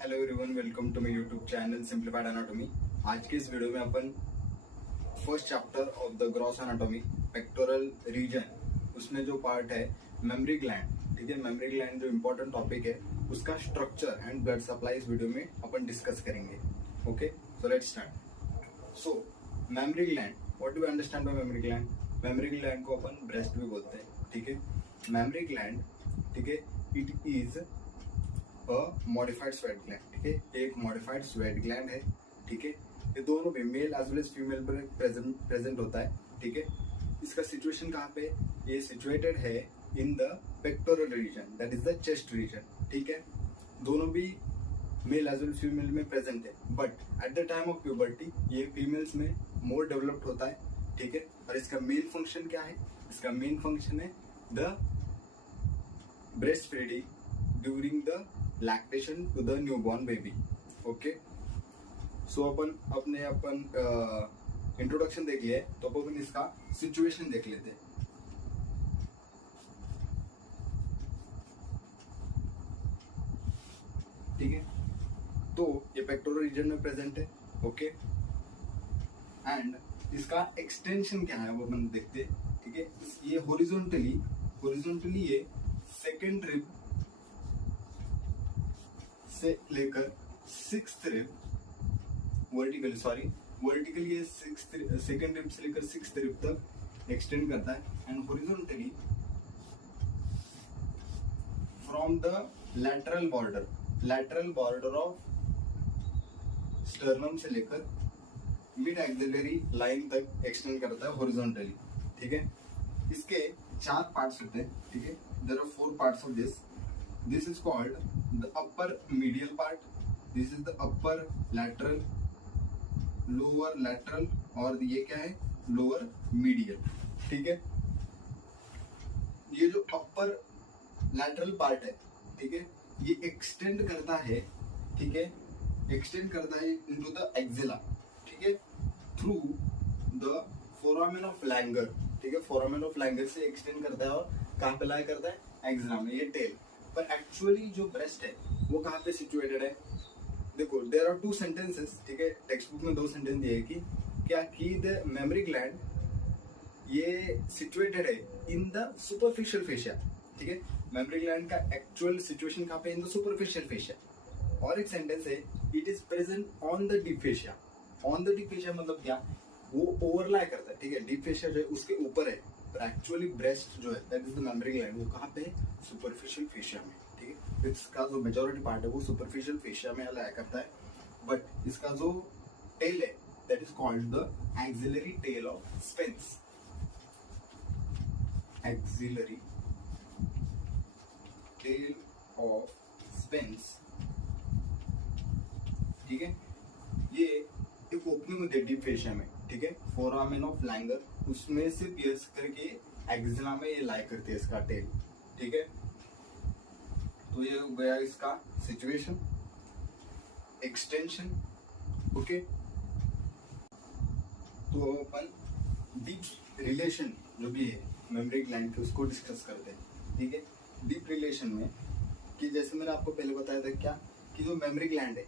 Hello everyone, welcome to my YouTube channel simplified anatomy. आज के इस वीडियो में अपन first chapter of the gross anatomy pectoral region, उसमें जो पार्ट है मेमोरी ग्लैंड, ठीक है। मेमोरी ग्लैंड जो इम्पोर्टेंट टॉपिक है उसका स्ट्रक्चर एंड ब्लड सप्लाई इस वीडियो में अपन डिस्कस करेंगे। Okay, so let's start. So memory gland, what do you understand by memory gland? Memory gland को अपन ब्रेस्ट भी बोलते हैं, ठीक है। मेमोरी ग्लैंड, ठीक है, it is modified sweat gland, ठीक है। एक मॉडिफाइड स्वेट ग्लैंड है, ठीक है। ये दोनों भी male as well as female पर प्रेजेंट होता है, ठीक है। इसका सिचुएशन कहाँ पे? ये सिचुएटेड है in the pectoral region, that is the chest region, ठीक है। दोनों भी मेल एज वेल फीमेल में प्रेजेंट है, but at the time of puberty ये फीमेल्स में मोर डेवलप्ड होता है, ठीक है। और इसका मेन फंक्शन क्या है? इसका मेन फंक्शन है the breast feeding during the lactation to the newborn baby. Okay, so अपन इंट्रोडक्शन देख लिया है, तो अपन इसका सिचुएशन देख लेते हैं। ठीक है, तो ये पेक्टोरल रीजन में प्रेजेंट है, ओके। एंड इसका एक्सटेंशन क्या है वो अपन देखते हैं, ठीक है। ये हॉरिजॉन्टली ये सेकेंड रिब से लेकर सिक्स्थ रिब, वर्टिकली ये सेकेंड रिब से लेकर सिक्स्थ रिब तक एक्सटेंड करता है, and horizontally from the lateral border of sternum से लेकर मिड एक्सिलरी लाइन तक एक्सटेंड करता है हॉरिजॉन्टली, ठीक है। इसके 4 पार्ट्स होते हैं, ठीक है। There are 4 parts of this is called the upper medial part, this is the upper lateral, lower lateral, और ये क्या है? lower medial, ठीक है। ये जो upper lateral part है, ठीक है, ये extend करता है, ठीक है, extend करता है into the axilla, ठीक है, through the foramen of Langer, ठीक है। foramen of Langer से extend करता है और कहाँ पे lie करता है? axilla में, ये tail। पर एक्चुअली जो ब्रेस्ट है वो कहाँ पे सिचुएटेड है? देखो, देयर आर 2 सेंटेंसेस, ठीक है। टेक्स्ट बुक में 2 सेंटेंस दिए कि क्या कि द मेमोरी ग्लैंड ये सिचुएटेड है इन द सुपरफिशियल फेशिया, ठीक है। मेमोरी ग्लैंड का एक्चुअल सिचुएशन कहाँ पे? In the superficial fascia. और एक सेंटेंस है it is present on the deep fascia. On the deep fascia मतलब क्या? वो ओवरलाई करता है, ठीक है। डीप फेशिया जो है उसके ऊपर है, पर एक्चुअली ब्रेस्ट जो है that is the memory gland, वो कहाँ पे है? सुपरफिशियल फेशिया में, ठीक है। इसका जो मेजॉरिटी पार्ट है वो सुपरफिशियल फेशिया में अलाय करता है, बट इसका जो टेल है that is called the axillary tail of Spence. Axillary tail of Spence, ठीक है। ये एक ओपनिंग होती है डीप फेशिया में, ठीक है। फोरामेन ऑफ लैंगर, उसमें से पियर्स करके एक्सिला में ये लाई करती है इसका टेल, ठीक है। तो ये हो गया इसका सिचुएशन, एक्सटेंशन, ओके। तो अपन डीप रिलेशन जो भी है मेमोरी ग्लैंड के उसको डिस्कस करते हैं, ठीक है। डीप रिलेशन में कि जैसे मैंने आपको पहले बताया था क्या कि जो मेमोरी ग्लैंड है,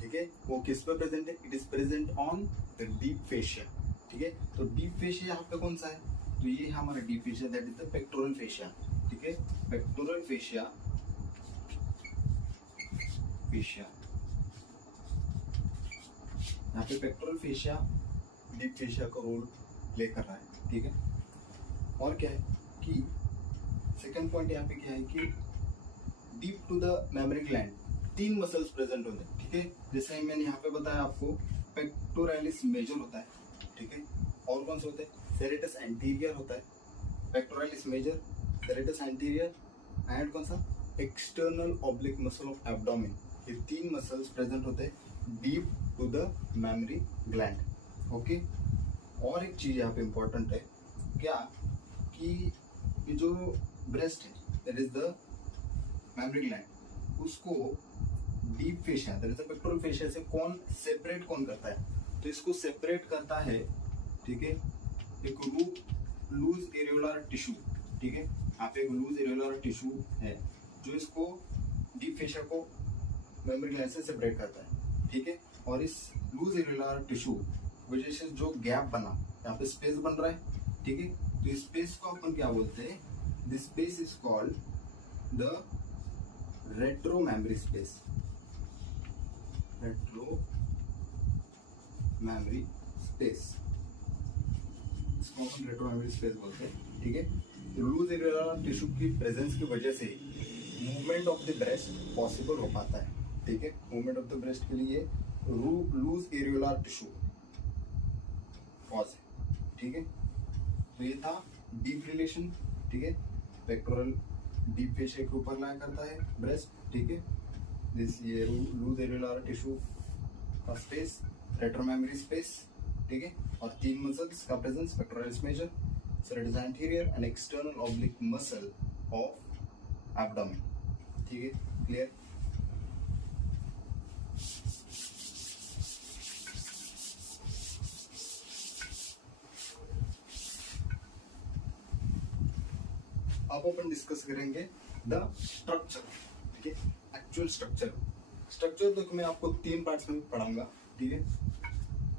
ठीक है, वो किस पर प्रेजेंट है? It is present on the deep fascia, ठीक है। तो डीप फेशिया यहाँ पे कौन सा है? तो ये हमारा deep fascia, that is the pectoral fascia, ठीक है। पेक्टोरल फेशिया यहाँ पे पेक्टोरल फेशिया डीप फेशिया का रोल प्ले कर रहा है, ठीक है। और क्या है कि सेकंड पॉइंट यहाँ पे क्या है कि deep to the memory gland 3 muscles present होते हैं, ठीक है। जैसे मैंने यहाँ पे बताया आपको, पेक्टोरालिस मेजर होता है, ठीक है। और कौन से होते हैं? सेरेटस एंटीरियर होता है, pectoralis major, serratus anterior, and कौन सा? External oblique muscle of abdomen. ये 3 मसल्स प्रेजेंट होते हैं deep to the memory gland, okay. और एक चीज यहाँ पे इंपॉर्टेंट है क्या कि ये जो ब्रेस्ट है that is the memory gland, उसको deep fascia that is the pectoral fascia से कौन सेपरेट करता है? तो इसको सेपरेट करता है, ठीक है, एक लूज एरियोलर टिश्यू, ठीक है। यहाँ पे एक लूज एरियोलर टिश्यू है जो इसको डीप फेशिया को मेमोरी ग्लैंड से सेपरेट करता है, ठीक है। और इस लूज एरियोलर टिश्यू वजह से जो गैप बना, यहाँ पे स्पेस बन रहा है, ठीक है। तो इस स्पेस को अपन क्या बोलते हैं, this space is called the retro mammary space, retro mammary space, इसको अपन रेट्रो मेमोरी स्पेस बोलते हैं, ठीक है। लूज एरियोलर टिश्यू की प्रेजेंस की वजह से movement of the breast possible हो पाता है, ठीक है। मूवमेंट ऑफ द ब्रेस्ट के लिए लूज एरियोलर टिश्यू कॉज है, ठीक है। तो ये था डीप रिलेशन, ठीक है। पेक्टोरल डीप फेशिया के ऊपर लाया करता है ब्रेस्ट, ठीक है। दिस ये लूज एरियोलर टिश्यू का स्पेस, रेट्रो मेमोरी स्पेस, ठीक है। और 3 मसल्स का presence, pectoralis major, serratus anterior and external oblique muscle of abdomen, ठीक है, क्लियर। अब अपन डिस्कस करेंगे द स्ट्रक्चर, ठीक है, एक्चुअल स्ट्रक्चर तो मैं आपको 3 पार्ट्स में पढ़ाऊंगा, ठीक है।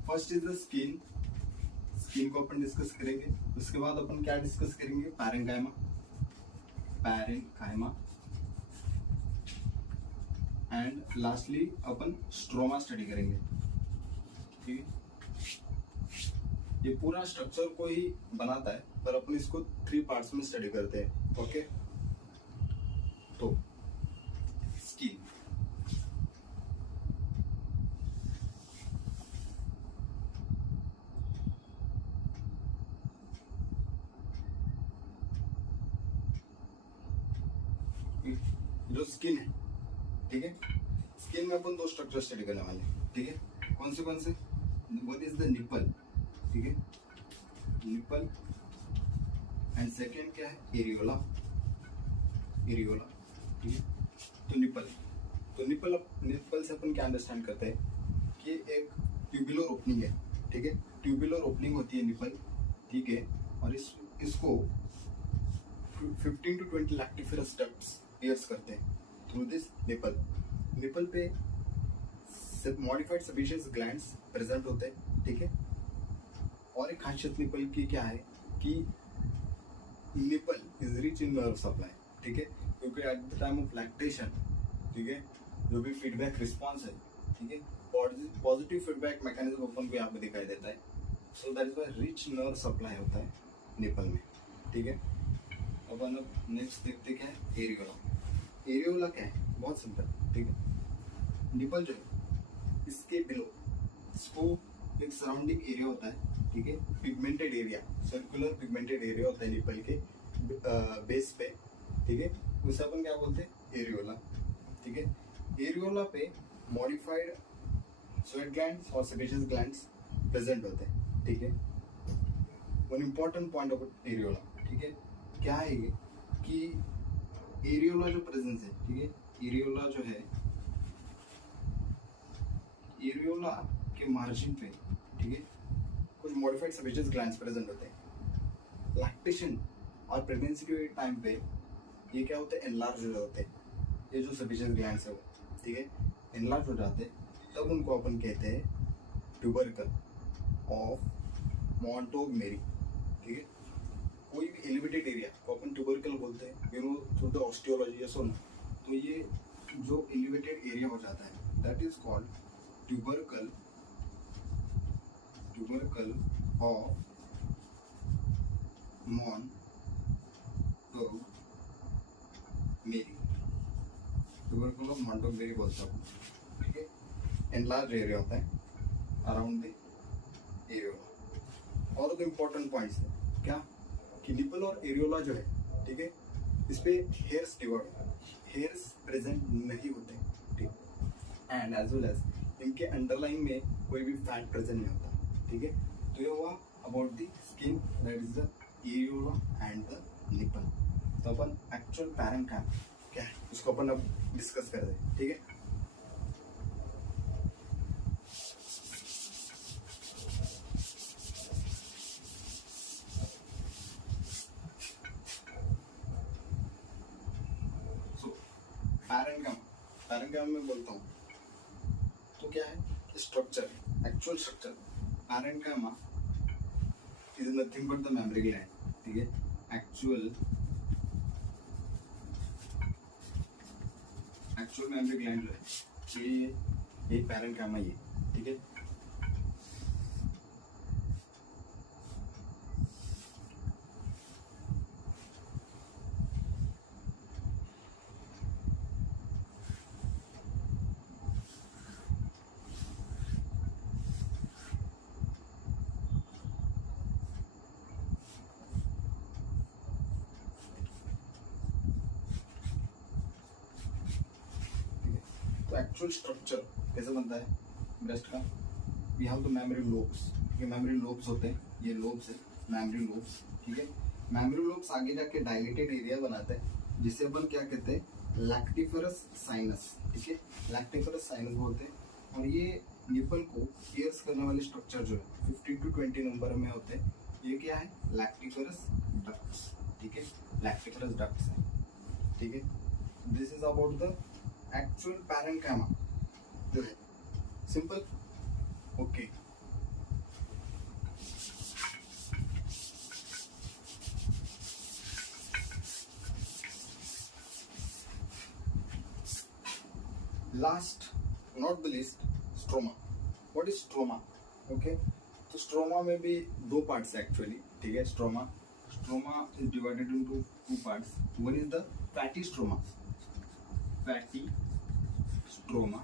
फर्स्ट इज द स्किन को अपन डिस्कस करेंगे। उसके बाद अपन क्या डिस्कस करेंगे, parenchyma and lastly upon stroma study करेंगे, ठीक है। ये पूरा स्ट्रक्चर को ही बनाता है, पर अपन इसको 3 पार्ट्स में स्टडी करते हैं, ओके। तो स्किन, जो स्किन है, ठीक है। स्किन में अपन 2 स्ट्रक्चर स्टडी करने वाले हैं, ठीक है। कौन से वन इज द निपल, ठीक है, निपल, एंड सेकेंड क्या है, एरियोला, ठीक है। तो निपल से अपन क्या अंडरस्टैंड करते हैं कि एक ट्यूबुलर ओपनिंग है, ठीक है। ट्यूबुलर ओपनिंग होती है निपल, ठीक है। और इसको 15 to 20 लैक्टिफेरस डक्ट्स पियर्स करते हैं थ्रू दिस निपल पे मॉडिफाइड सेबेशियस ग्लैंड्स प्रेजेंट होते हैं, ठीक है। और एक खासियत निपल की क्या है कि nipple is rich in nerve supply, ठीक है। क्योंकि at the time of lactation, ठीक है, जो भी फीडबैक रिस्पॉन्स है, ठीक है, पॉजिटिव फीडबैक मैकेनिज्म अपन को यहाँ पे दिखाई देता है। So that is why rich nerve supply होता है निपल में, ठीक है। अपन अब नेक्स्ट देखते क्या है, एरियोला क्या है, बहुत सिंपल, ठीक है। निपल जो है इसके बिलो, इसको एक सराउंडिंग एरिया होता है, ठीक है, pigmented area, circular pigmented area होता है निपल के बेस पे, ठीक है। उसे अपन क्या बोलते हैं, एरियोला, ठीक है। एरियोला पे मॉडिफाइड स्वेट ग्लैंड्स और सेबेशियस ग्लैंड्स प्रेजेंट होते हैं, ठीक है। One important point of areola, ठीक है, क्या है ये कि एरियोला जो प्रेजेंस है, ठीक है, एरियोला जो है, एरियोला के मार्जिन पे, ठीक है, कुछ मॉडिफाइड सेबेशियस ग्लैंड्स प्रेजेंट होते हैं। लैक्टेशन और प्रेगनेंसी के टाइम पे ये क्या होते हैं, एनलार्ज हो जाते हैं, ये जो सेबेशियस ग्लैंड्स है वो, ठीक है, एनलार्ज हो जाते हैं। तब उनको अपन कहते हैं ट्यूबरकल ऑफ मॉन्टोगमेरी, ठीक है। कोई भी एलिवेटेड एरिया को अपन ट्यूबरकल बोलते हैं, you know through the osteology, yes और नो। तो ये जो एलिवेटेड एरिया हो जाता है that is called tubercle of Montgomery बोलते हैं, ठीक है। एनलार्ज एरिया होता है अराउंड द एरियोला। और द इम्पोर्टेंट पॉइंट्स है क्या कि निपल और एरियोला जो है, ठीक है, इस पे हेयर्स प्रेजेंट नहीं होते, ठीक, एंड एज वेल एज इनके अंडरलाइन में कोई भी फैट प्रेजेंट नहीं होता, ठीक है। तो ये हुआ about the skin, that is the areola and the nipple. तो अपन एक्चुअल पैरेन्काइमा क्या है उसको अपन अब डिस्कस कर रहे हैं, ठीक है। पैरेन्काइमा में बोलता हूँ तो क्या है, structure, actual structure. Parenchyma is nothing but the memory gland, ठीक है। एक्चुअल मेमोरी ग्लैंड जो है ये पैरेन्काइमा ये, ठीक है। तो एक्चुअल स्ट्रक्चर कैसे बनता है ब्रेस्ट का, we have the mammary lobes, ये मेमोरी लोब्स होते हैं, ये लोब्स है मेमोरी लोब्स, ठीक है। मेमोरी लोब्स आगे जाके डायलेटेड एरिया बनाते हैं जिसे अपन क्या कहते हैं, लैक्टिफरस साइनस, ठीक है, लैक्टिफरस साइनस बोलते हैं। और ये निपल को पियर्स करने वाले स्ट्रक्चर जो है 15 to 20 नंबर में होते हैं, ये क्या है, लैक्टिफरस डक्ट्स, ठीक है, लैक्टिफरस डक्ट्स है, ठीक है। This is about the actual parenchyma जो है, simple, okay. Last not the list, stroma. What is stroma, okay. तो स्ट्रोमा में भी दो पार्ट्स एक्चुअली, ठीक है। Stroma is divided into two parts. One is the fatty stroma, fatty stroma,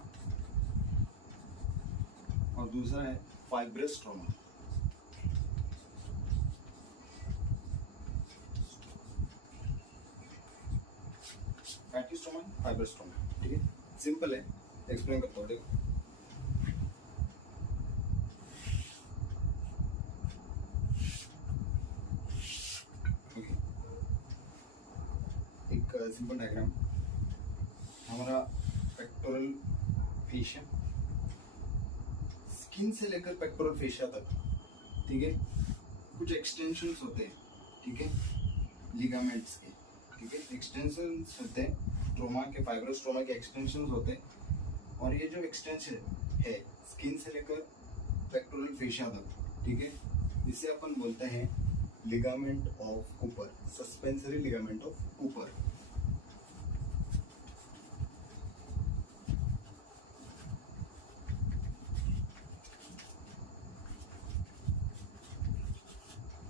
और दूसरा है fibrous stroma. Fatty stroma, fibrous stroma, ठीक है, सिंपल है, एक्सप्लेन करता हूँ, देखो। एक सिंपल डायग्राम, हमारा पेक्टोरल फेशिया, स्किन से लेकर पेक्टोरल फेशिया तक, ठीक है, कुछ एक्सटेंशंस होते हैं, ठीक है, लिगामेंट्स के, ठीक है, एक्सटेंशंस होते हैं स्ट्रोमा के, फाइब्रस स्ट्रोमा के एक्सटेंशंस होते हैं। और ये जो एक्सटेंशन है स्किन से लेकर पेक्टोरल फेशिया तक, ठीक है, इसे अपन बोलते हैं ligament of Cooper, suspensory ligament of Cooper.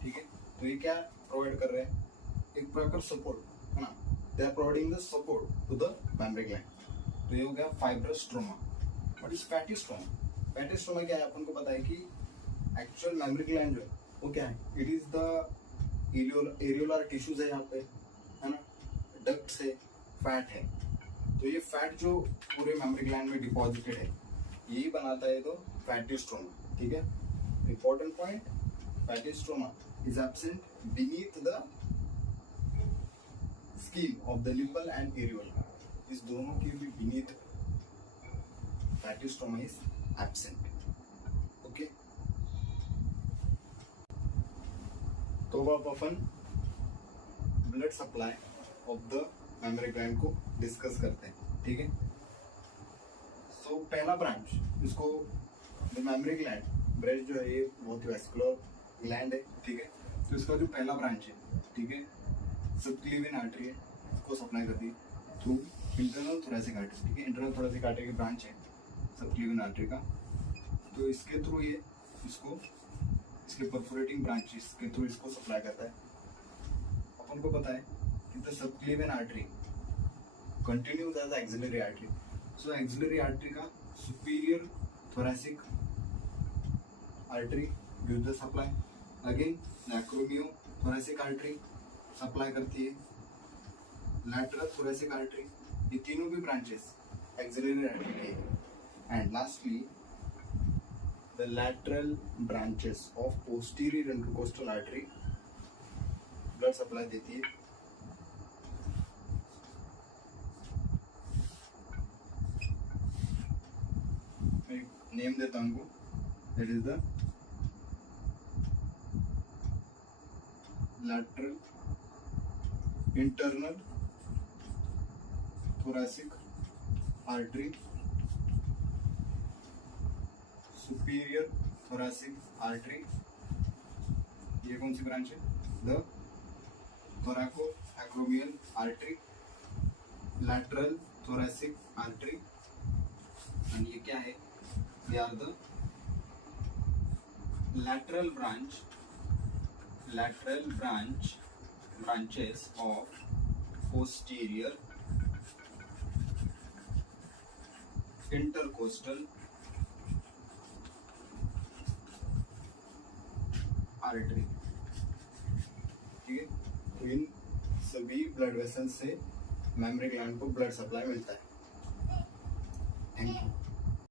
ठीक है, तो ये क्या प्रोवाइड कर रहे हैं, एक प्रकार सपोर्ट है ना, they are providing the support to the memory gland. तो ये हो गया fibrous stroma. What is fatty stroma, fatty stroma क्या है, अपन को पता है कि एक्चुअल मेमोरी ग्लैंड जो है वो क्या है, it is the areolar tissues है यहाँ पे, है ना, डक्ट्स है, फैट है। तो ये फैट जो पूरे मेमोरी ग्लैंड में डिपॉजिटेड है यही बनाता है तो फैटी स्ट्रोमा, ठीक है। Important point, fatty stroma is absent beneath the skin of the nipple and areola. इस दोनों के भी beneath fatty stroma is absent. Okay. तो अब अपन blood supply of the memory gland को डिस्कस करते हैं, ठीक है। सो पहला ब्रांच, इसको मेमोरी ग्लैंड, ब्रेस्ट जो है ये बहुत वैस्कुलर ग्लैंड है, ठीक है। तो इसका जो पहला ब्रांच है, ठीक है, सबक्लीवियन आर्टरी है, इसको सप्लाई करती है थ्रू इंटरनल थोरैसिक आर्टरी, ठीक है। इंटरनल थोरैसिक आर्टरी की ब्रांच है सबक्लीवियन आर्टरी का, तो इसके थ्रू ये इसको, इसके परफोरेटिंग ब्रांचेस के थ्रू इसको सप्लाई करता है। अपन को पता है कि the subclavian artery continues as axillary artery. So axillary artery का superior thoracic artery gives the supply, again acromiothoracic artery supply करती है, लैटरल थोरैसिक आर्टरी, ये तीनों भी ब्रांचेस एक्सिलरी आर्टरी के। And lastly the lateral branches of posterior intercostal artery blood supply देती है। मैं नेम देता हूँ, that is the lateral internal thoracic artery superior thoracic artery, ये कौन सी ब्रांच है? The thoracoacromial artery, lateral thoracic artery, and ये क्या है? They are the lateral branches of posterior intercostal artery। ठीक है, तो इन सभी ब्लड वेसल्स से मेमोरी ग्लैंड को ब्लड सप्लाई मिलता है। Thank you.